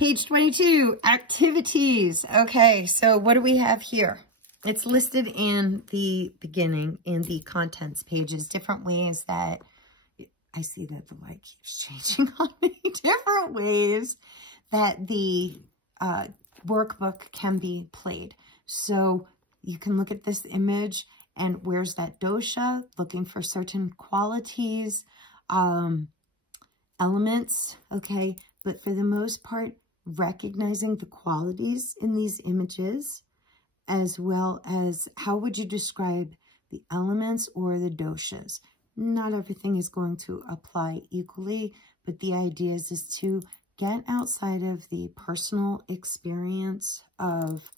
Page 22, activities. Okay, so what do we have here? It's listed in the beginning, in the contents pages, different ways that, I see that the light keeps changing on me, different ways that the workbook can be played. So you can look at this image and where's that dosha, looking for certain qualities, elements, okay? But for the most part, recognizing the qualities in these images, as well as how would you describe the elements or the doshas. Not everything is going to apply equally, but the idea is to get outside of the personal experience of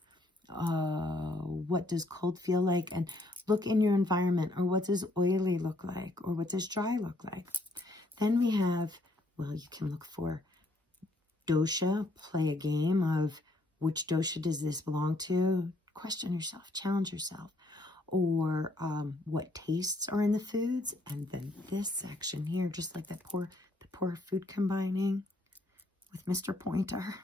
what does cold feel like, and look in your environment, or what does oily look like, or what does dry look like. Then we have, well, you can look for dosha, play a game of which dosha does this belong to, question yourself, challenge yourself, or what tastes are in the foods. And then this section here, just like that the poor food combining with Mr. Pointer.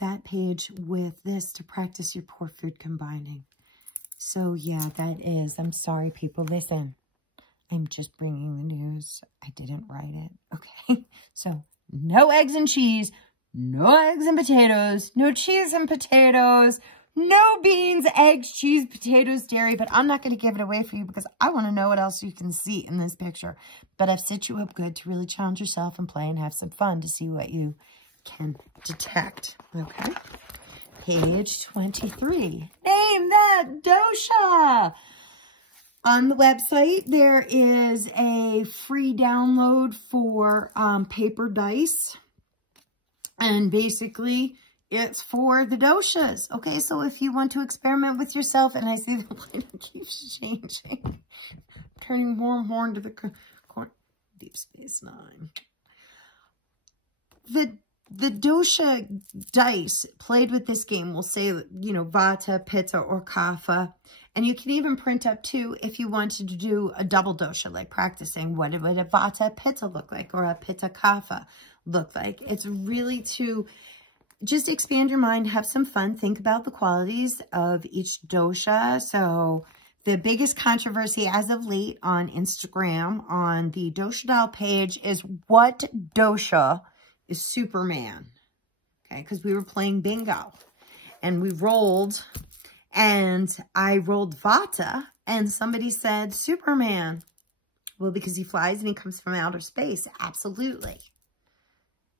That page with this to practice your poor food combining. So yeah, that is, I'm sorry people, listen, I'm just bringing the news. I didn't write it, okay? So no eggs and cheese, no eggs and potatoes, no cheese and potatoes, no beans, eggs, cheese, potatoes, dairy, but I'm not going to give it away for you because I want to know what else you can see in this picture. But I've set you up good to really challenge yourself and play and have some fun to see what you can detect, okay? Page 23. Name that dosha. On the website, there is a free download for paper dice. And basically, it's for the doshas. Okay, so if you want to experiment with yourself, and I see the light keeps changing, turning more and more into the corner. Deep Space Nine. The dosha dice played with this game will say, you know, vata, pitta, or kapha. And you can even print up too if you wanted to do a double dosha, like practicing what would a vata pitta look like, or a pitta kapha look like. It's really to just expand your mind, have some fun, think about the qualities of each dosha. So the biggest controversy as of late on Instagram on the Dosha Dial page is what dosha is Superman. Okay, because we were playing bingo and we rolled, and I rolled Vata and somebody said Superman. Well, because he flies and he comes from outer space. Absolutely.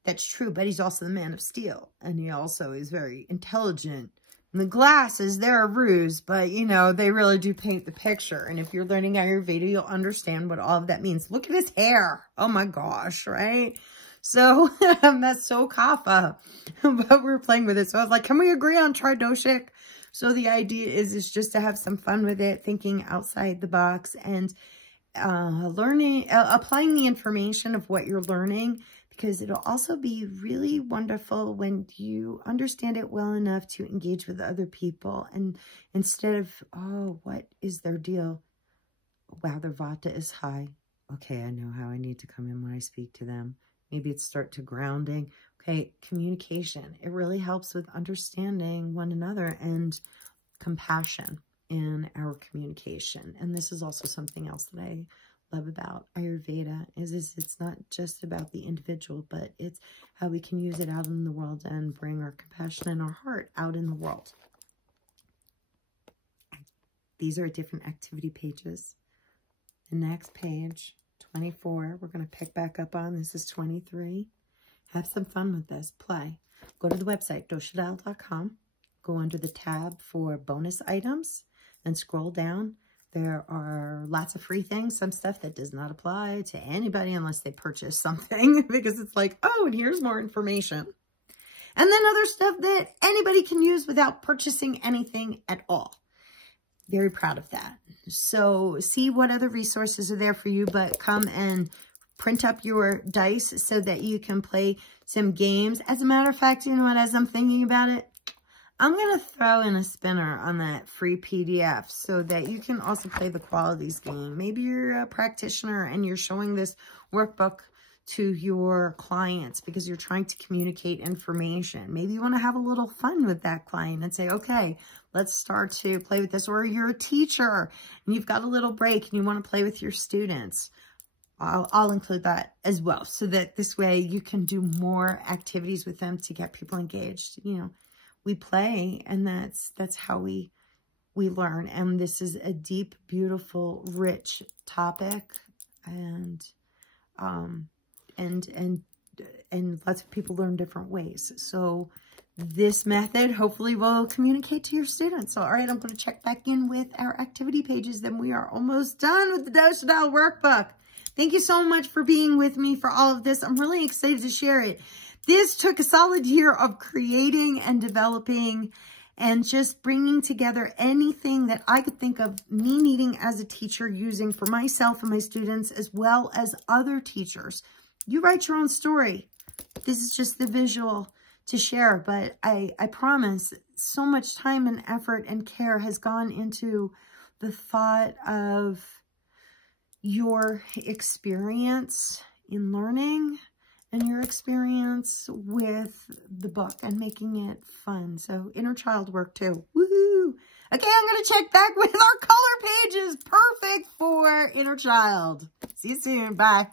That's true, but he's also the Man of Steel, and he also is very intelligent. And the glasses, they're a ruse, but, you know, they really do paint the picture. And if you're learning Ayurveda, you'll understand what all of that means. Look at his hair. Oh, my gosh, right? So, that's so kapha, but we're playing with it. So, I was like, can we agree on tridoshic? So, the idea is just to have some fun with it, thinking outside the box, and learning, applying the information of what you're learning, because it'll also be really wonderful when you understand it well enough to engage with other people. And instead of, oh, what is their deal? Wow, their vata is high. Okay, I know how I need to come in when I speak to them. Maybe it's start to grounding. Okay, communication. It really helps with understanding one another and compassion in our communication. And this is also something else that I love about Ayurveda is it's not just about the individual, but it's how we can use it out in the world and bring our compassion and our heart out in the world. These are different activity pages. The next page, 24, we're going to pick back up on. This is 23. Have some fun with this. Play. Go to the website, doshadial.com. Go under the tab for bonus items and scroll down. There are lots of free things, some stuff that does not apply to anybody unless they purchase something, because it's like, oh, and here's more information. And then other stuff that anybody can use without purchasing anything at all. Very proud of that. So see what other resources are there for you, but come and print up your dice so that you can play some games. As a matter of fact, you know what, as I'm thinking about it, I'm going to throw in a spinner on that free PDF so that you can also play the qualities game. Maybe you're a practitioner and you're showing this workbook to your clients because you're trying to communicate information. Maybe you want to have a little fun with that client and say, okay, let's start to play with this. Or you're a teacher and you've got a little break and you want to play with your students. I'll include that as well, so that this way you can do more activities with them to get people engaged. You know, we play, and that's how we learn. And this is a deep, beautiful, rich topic, and lots of people learn different ways. So this method hopefully will communicate to your students. So, all right, I'm going to check back in with our activity pages. Then we are almost done with the Dosha Style workbook. Thank you so much for being with me for all of this. I'm really excited to share it. This took a solid year of creating and developing and just bringing together anything that I could think of me needing as a teacher, using for myself and my students, as well as other teachers. You write your own story. This is just the visual to share, but I promise so much time and effort and care has gone into the thought of your experience in learning and your experience with the book and making it fun. So inner child work too. Woohoo! Okay, I'm going to check back with our color pages. Perfect for inner child. See you soon. Bye.